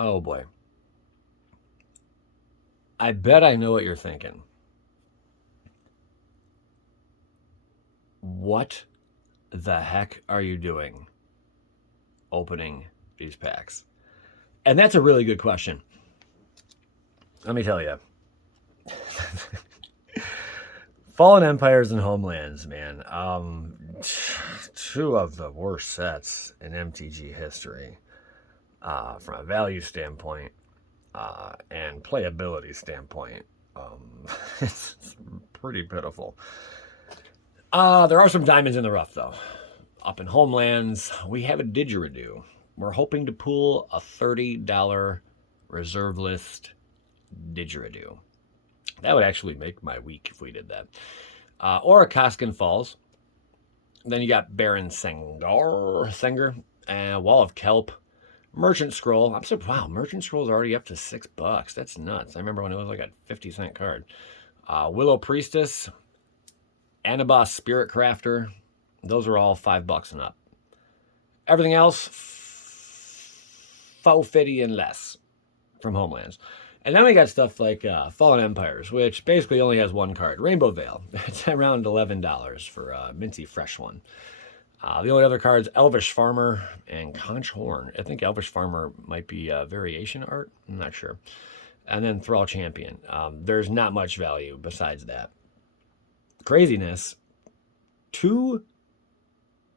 Oh boy. I bet I know what you're thinking. What the heck are you doing opening these packs? And that's a really good question. Let me tell you. Fallen Empires and Homelands, man. Two of the worst sets in MTG history, from a value standpoint and playability standpoint. It's pretty pitiful. There are some diamonds in the rough, though. Up in Homelands, we have a didgeridoo. We're hoping to pull a $30 reserve list didgeridoo. That would actually make my week if we did that. Or a Koskin Falls. Then you got Baron Senger, Wall of Kelp, Merchant Scroll. I'm surprised. Wow, Merchant Scroll is already up to $6. That's nuts. I remember when it was like a 50-cent card. Willow Priestess, Anabas Spirit Crafter. Those are all $5 and up. Everything else, $4.50 and less from Homelands. And then we got stuff like Fallen Empires, which basically only has one card, Rainbow Veil. It's around $11 for a minty fresh one. The only other cards, Elvish Farmer and Conch Horn. I think Elvish Farmer might be variation art. I'm not sure. And then Thrall Champion. There's not much value besides that. Craziness. 2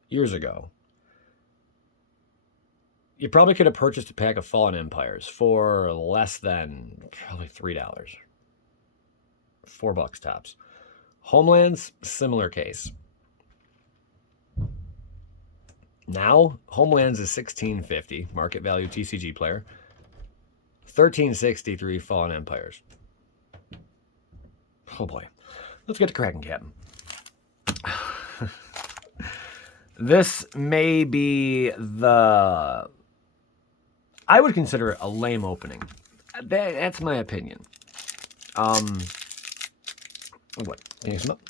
years ago, you probably could have purchased a pack of Fallen Empires for less than probably $3. $4 tops. Homelands, similar case. Now, Homelands is $16.50, market value TCG player. $13.63 Fallen Empires. Oh boy. Let's get to Kraken Captain. This may be I would consider it a lame opening. That's my opinion. What? Can you smell?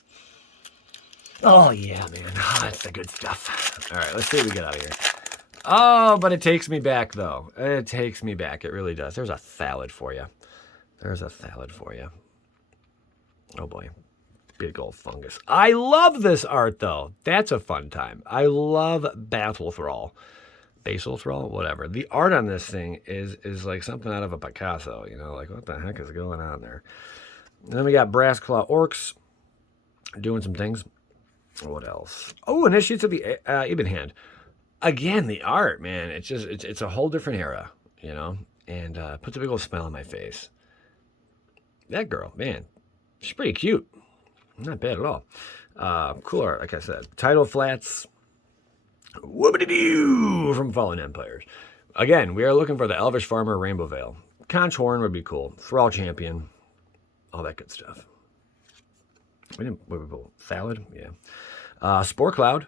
Oh, yeah, man. Oh, that's the good stuff. All right, let's see what we get out of here. Oh, but it takes me back, though. It takes me back. It really does. There's a salad for you. There's a salad for you. Oh, boy. Big old fungus. I love this art, though. That's a fun time. I love Basil Thrall. Basil Thrall? Whatever. The art on this thing is like something out of a Picasso. You know, like what the heck is going on there? And then we got Brass Claw Orcs doing some things. What else? Oh, Initiates of the Eben Hand. Again, the art, man. It's a whole different era, you know, and puts a big old smile on my face. That girl, man, she's pretty cute. Not bad at all. Cool art, like I said. Tidal Flats. Whoopity-doo from Fallen Empires. Again, we are looking for the Elvish Farmer Rainbow Veil. Conch Horn would be cool. Thrall Champion. All that good stuff. We didn't. Salad? Yeah. Spore Cloud.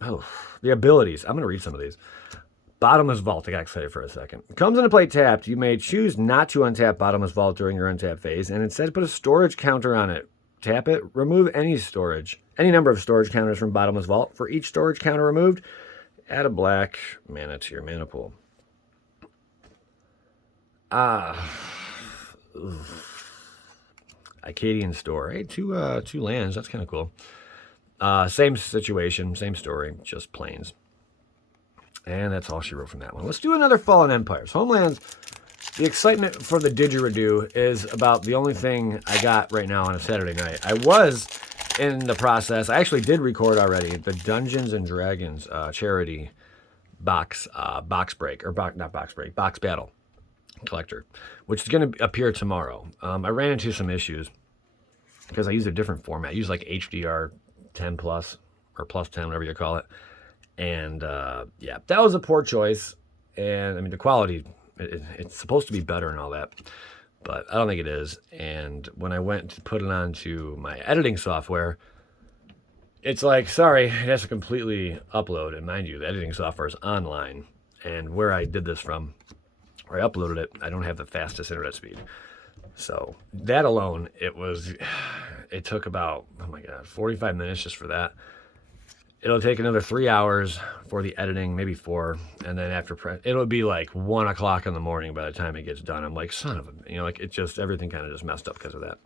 Oh, the abilities. I'm going to read some of these. Bottomless Vault. I got excited for a second. Comes into play tapped. You may choose not to untap Bottomless Vault during your untap phase, and instead put a storage counter on it. Tap it. Remove any number of storage counters from Bottomless Vault. For each storage counter removed, add a black mana to your mana pool. Icadian Store. Hey, two lands. That's kind of cool. Same situation, same story, just planes. And that's all she wrote from that one. Let's do another Fallen Empires. Homelands, the excitement for the didgeridoo is about the only thing I got right now on a Saturday night. I was in the process. I actually did record already the Dungeons and Dragons charity box battle collector, which is going to appear tomorrow. I ran into some issues because I used a different format. I used like HDR 10 plus or plus 10, whatever you call it. And yeah, that was a poor choice. And I mean, the quality, it's supposed to be better and all that, but I don't think it is. And when I went to put it onto my editing software, it's like, sorry, it has to completely upload. And mind you, the editing software is online. And where I did this from, where I uploaded it, I don't have the fastest internet speed. So that alone, it took about, 45 minutes just for that. It'll take another 3 hours for the editing, maybe 4, and then after it'll be like 1 o'clock in the morning by the time it gets done. I'm like, son of a, like it just, everything kind of just messed up because of that.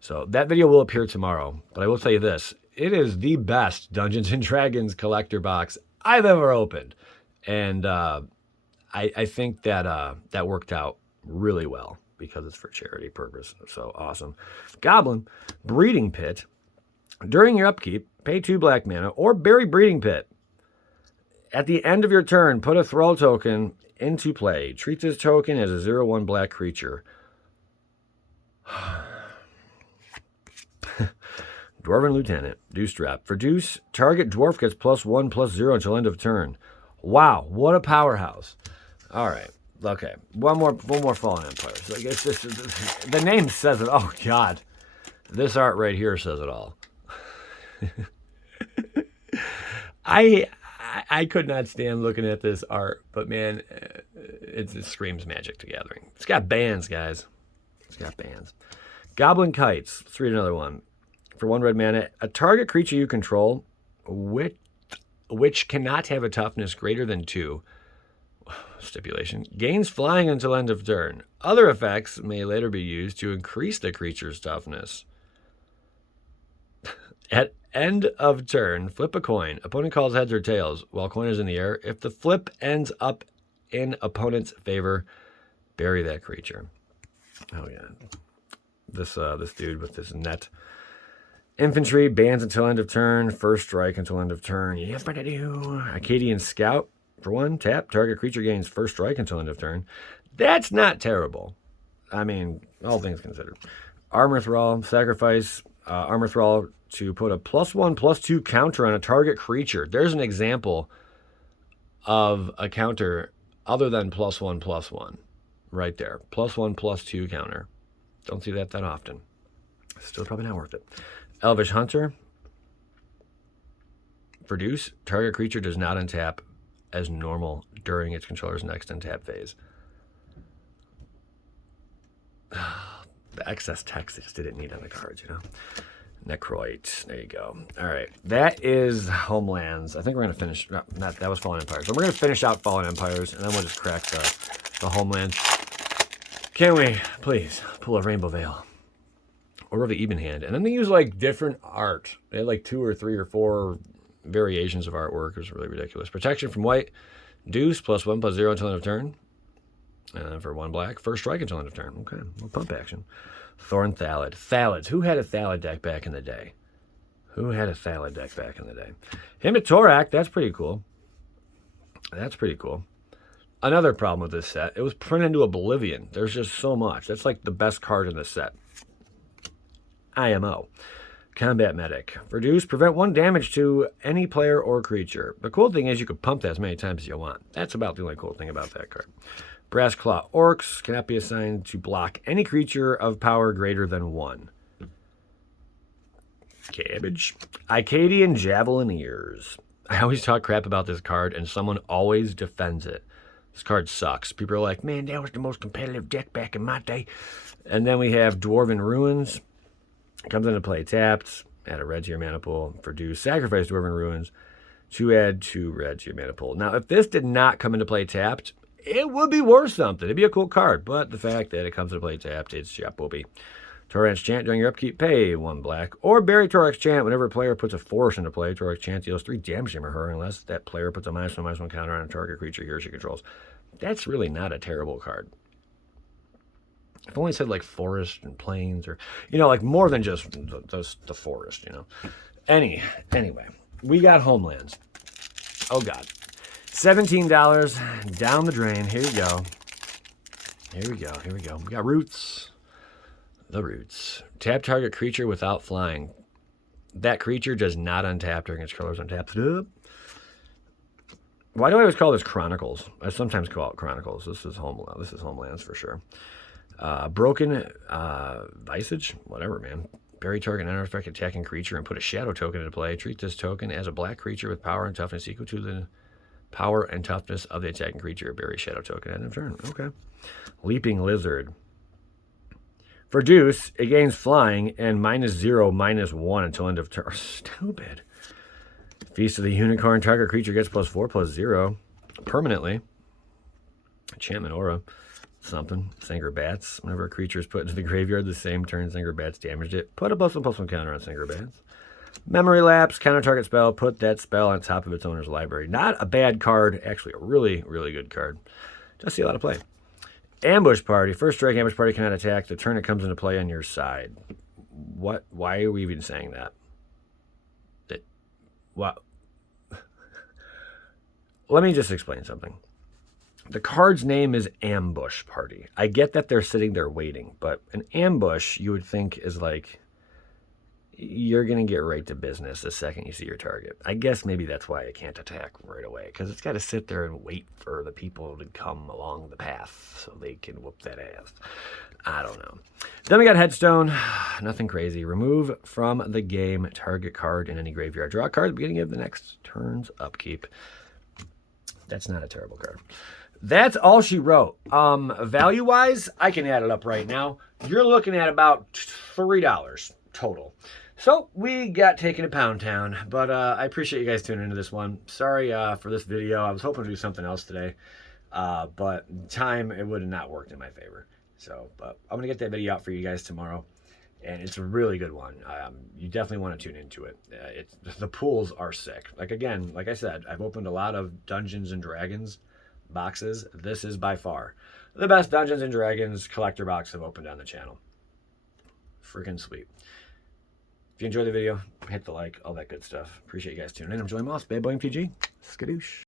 So that video will appear tomorrow, but I will tell you this, it is the best Dungeons and Dragons collector box I've ever opened. And I think that that worked out really well because it's for charity purpose. So awesome. Goblin Breeding Pit. During your upkeep, pay 2 black mana or bury Breeding Pit. At the end of your turn, put a Thrall token into play. Treat this token as a 0/1 black creature. Dwarven Lieutenant, Deuce Drop. For Deuce, target dwarf gets +1/+0 until end of turn. Wow, what a powerhouse. All right. Okay. One more Fallen Empires. I guess the name says it. Oh God. This art right here says it all. I could not stand looking at this art, but man, it screams Magic the Gathering. It's got bands, guys. It's got bands. Goblin Kites. Let's read another one. For 1 red mana, a target creature you control, which cannot have a toughness greater than 2, stipulation, gains flying until end of turn. Other effects may later be used to increase the creature's toughness. At end of turn, flip a coin. Opponent calls heads or tails while coin is in the air. If the flip ends up in opponent's favor, bury that creature. Oh yeah, this dude with this net. Infantry bans until end of turn. First strike until end of turn. Yep, I do. Acadian Scout. For 1, tap. Target creature gains first strike until end of turn. That's not terrible. I mean, all things considered. Armor Thrall. Sacrifice Armor Thrall to put a +1/+2 counter on a target creature. There's an example of a counter other than +1/+1. Right there. +1/+2 counter. Don't see that often. Still probably not worth it. Elvish Hunter. For Deuce, target creature does not untap as normal during its controller's next untap phase. The excess text, they just didn't need on the cards, you know? Necroid. There you go. All right. That is Homelands. I think we're going to finish. No, that was Fallen Empires. So we're going to finish out Fallen Empires, and then we'll just crack the Homelands. Can we, please, pull a Rainbow Veil? Or the Even Hand. And then they use, like, different art. They had, like, 2 or 3 or 4 variations of artwork. It was really ridiculous. Protection from white. Deuce, +1/+0 until end of turn. For 1 black. First strike until end of turn. Okay. Little pump action. Thorn Thallid. Thallids. Who had a Thallid deck back in the day? Himatorak. That's pretty cool. Another problem with this set. It was printed into Oblivion. There's just so much. That's like the best card in this set. IMO. Combat Medic. Reduce, prevent 1 damage to any player or creature. The cool thing is you can pump that as many times as you want. That's about the only cool thing about that card. Brass Claw. Orcs cannot be assigned to block any creature of power greater than 1. Cabbage. Icadian Javelineers. I always talk crap about this card, and someone always defends it. This card sucks. People are like, man, that was the most competitive deck back in my day. And then we have Dwarven Ruins. Comes into play tapped. Add a red to your mana pool. For Deuce, sacrifice Dwarven Ruins to add 2 red to your mana pool. Now, if this did not come into play tapped, it would be worth something. It'd be a cool card. But the fact that it comes into play tapped, it's Shop Whoopie. Torrent's Chant during your upkeep, pay 1 black. Or bury Torrent's Chant whenever a player puts a force into play. Torrent's Chant deals 3 damage to him or her unless that player puts a -1/-1 counter on a target creature he or she controls. That's really not a terrible card. I've only said like forest and plains or, like more than just the forest, Anyway, we got Homelands. Oh, God. $17 down the drain. Here we go. We got Roots. The Roots. Tap target creature without flying. That creature does not untap during its color's untapped. Why do I always call this Chronicles? I sometimes call it Chronicles. This is Homelands for sure. Broken Visage, whatever, man. Bury target non-artifact attacking creature and put a shadow token into play. Treat this token as a black creature with power and toughness equal to the power and toughness of the attacking creature. Bury shadow token at end of turn. Okay. Leaping Lizard. For Deuce, it gains flying and -0/-1 until end of turn. Stupid. Feast of the Unicorn. Target creature gets +4/+0 permanently. Enchantment Aura. Something. Singer Bats. Whenever a creature is put into the graveyard, the same turn Singer Bats damaged it. Put a +1/+1 counter on Singer Bats. Memory Lapse. Counter target spell. Put that spell on top of its owner's library. Not a bad card. Actually, a really, really good card. Just see a lot of play. Ambush Party. First strike, Ambush Party cannot attack the turn it comes into play on your side. What? Why are we even saying that? What? Let me just explain something. The card's name is Ambush Party. I get that they're sitting there waiting, but an ambush you would think is like you're going to get right to business the second you see your target. I guess maybe that's why it can't attack right away, because it's got to sit there and wait for the people to come along the path so they can whoop that ass. I don't know. Then we got Headstone. Nothing crazy. Remove from the game target card in any graveyard. Draw a card at the beginning of the next turn's upkeep. That's not a terrible card. That's all she wrote. Value-wise, I can add it up right now. You're looking at about $3 total. So we got taken to Pound Town, but I appreciate you guys tuning into this one. Sorry for this video. I was hoping to do something else today, but time, it would have not worked in my favor. So, but I'm going to get that video out for you guys tomorrow, and it's a really good one. You definitely want to tune into it. The pools are sick. Like, again, like I said, I've opened a lot of Dungeons and Dragons boxes. This is by far the best Dungeons and Dragons collector box I've opened on the channel. Freaking sweet. If you enjoyed the video, hit the like, all that good stuff. Appreciate you guys tuning in. I'm Joey Moss, Bad Boy MTG. Skadoosh.